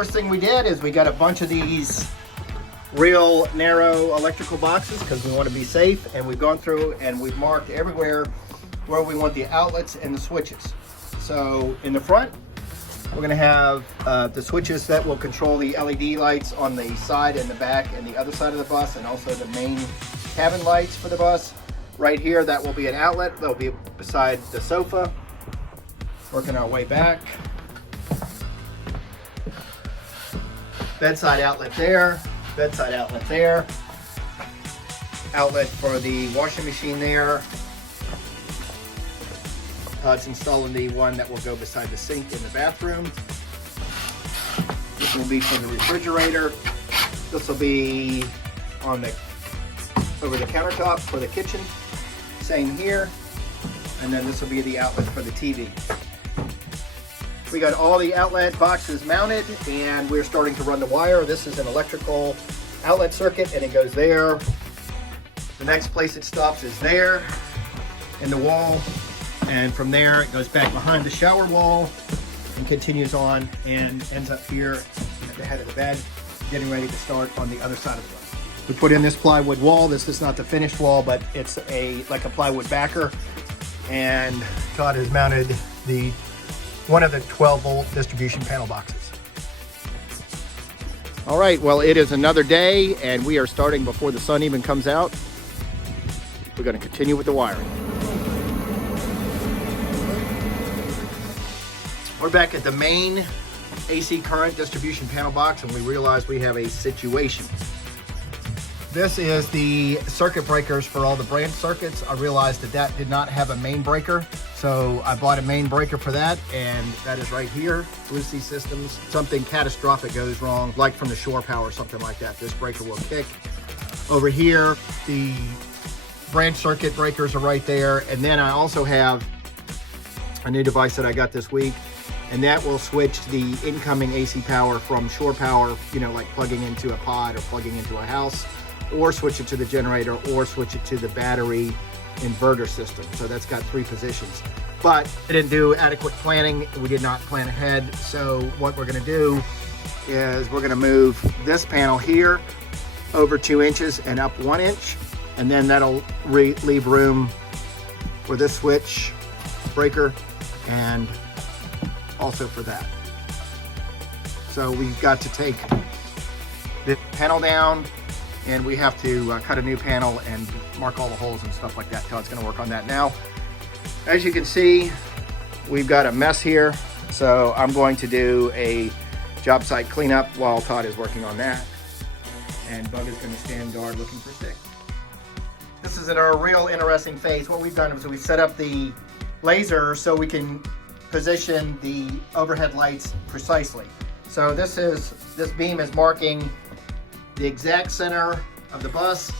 first thing we did is we got a bunch of these real narrow electrical boxes because we want to be safe, and we've gone through and we've marked everywhere where we want the outlets and the switches. So in the front, we're going to have the switches that will control the LED lights on the side and the back and the other side of the bus, and also the main cabin lights for the bus. Right here, that will be an outlet. They'll be beside the sofa. Working our way back. Bedside outlet there. Bedside outlet there. Outlet for the washing machine there. It's installing the one that will go beside the sink in the bathroom. This will be for the refrigerator. This will be on the over the countertop for the kitchen. Same here. And then this will be the outlet for the TV. We got all the outlet boxes mounted, and we're starting to run the wire. This is an electrical outlet circuit, and it goes there. The next place it stops is there in the wall, and from there it goes back behind the shower wall and continues on and ends up here at the head of the bed, getting ready to start on the other side of the bed. We put in this plywood wall. This is not the finished wall, but it's like a plywood backer, and Todd has mounted one of the 12-volt distribution panel boxes. All right, well, it is another day, and we are starting before the sun even comes out. We're going to continue with the wiring. We're back at the main AC current distribution panel box, and we realize we have a situation. This is the circuit breakers for all the branch circuits. I realized that did not have a main breaker, so I bought a main breaker for that, and that is right here. Lucy Systems. Something catastrophic goes wrong, like from the shore power or something like that, this breaker will kick. Over here, the branch circuit breakers are right there, and then I also have a new device that I got this week, and that will switch the incoming AC power from shore power, like plugging into a pod or plugging into a house, or switch it to the generator, or switch it to the battery inverter system. So that's got 3 positions. But I didn't do adequate planning. We did not plan ahead. So what we're gonna do is we're gonna move this panel here over 2 inches and up 1 inch. And then that'll leave room for this switch breaker and also for that. So we've got to take the panel down, and we have to cut a new panel and mark all the holes and stuff like that. Todd's gonna work on that now. As you can see, we've got a mess here, so I'm going to do a job site cleanup while Todd is working on that. And Bug is gonna stand guard looking for stick. This is in our real interesting phase. What we've done is we've set up the laser so we can position the overhead lights precisely. So this beam is marking the exact center of the bus.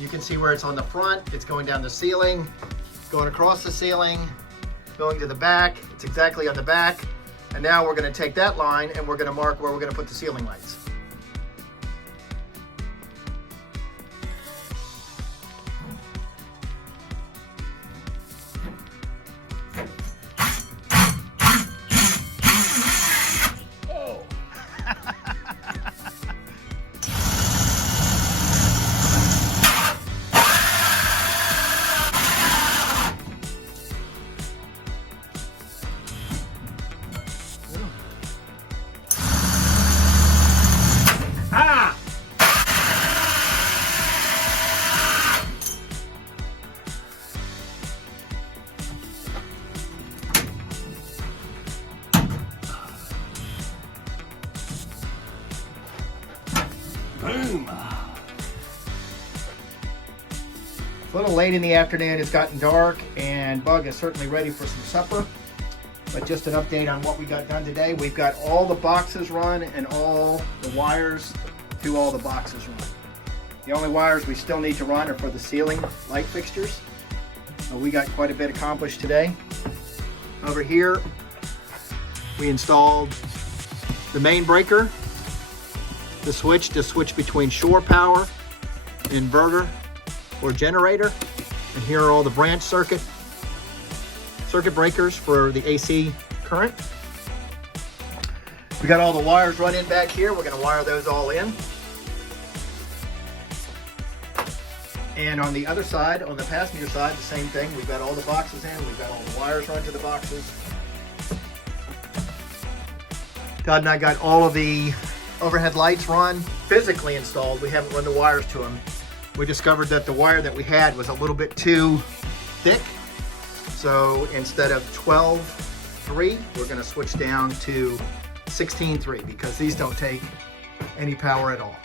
You can see where it's on the front. It's going down the ceiling, going across the ceiling, going to the back. It's exactly on the back. And now we're going to take that line and we're going to mark where we're going to put the ceiling lights. Boom! It's a little late in the afternoon, it's gotten dark, and Bug is certainly ready for some supper. But just an update on what we got done today. We've got all the boxes run and all the wires to all the boxes run. The only wires we still need to run are for the ceiling light fixtures. So we got quite a bit accomplished today. Over here, we installed the main breaker, the switch to switch between shore power, inverter, or generator. And here are all the branch circuit breakers for the AC current. We got all the wires run in back here. We're going to wire those all in. And on the other side, on the passenger side, the same thing. We've got all the boxes in. We've got all the wires run to the boxes. Todd and I got all of the overhead lights run, physically installed. We haven't run the wires to them. We discovered that the wire that we had was a little bit too thick. So instead of 12.3, we're going to switch down to 16.3 because these don't take any power at all.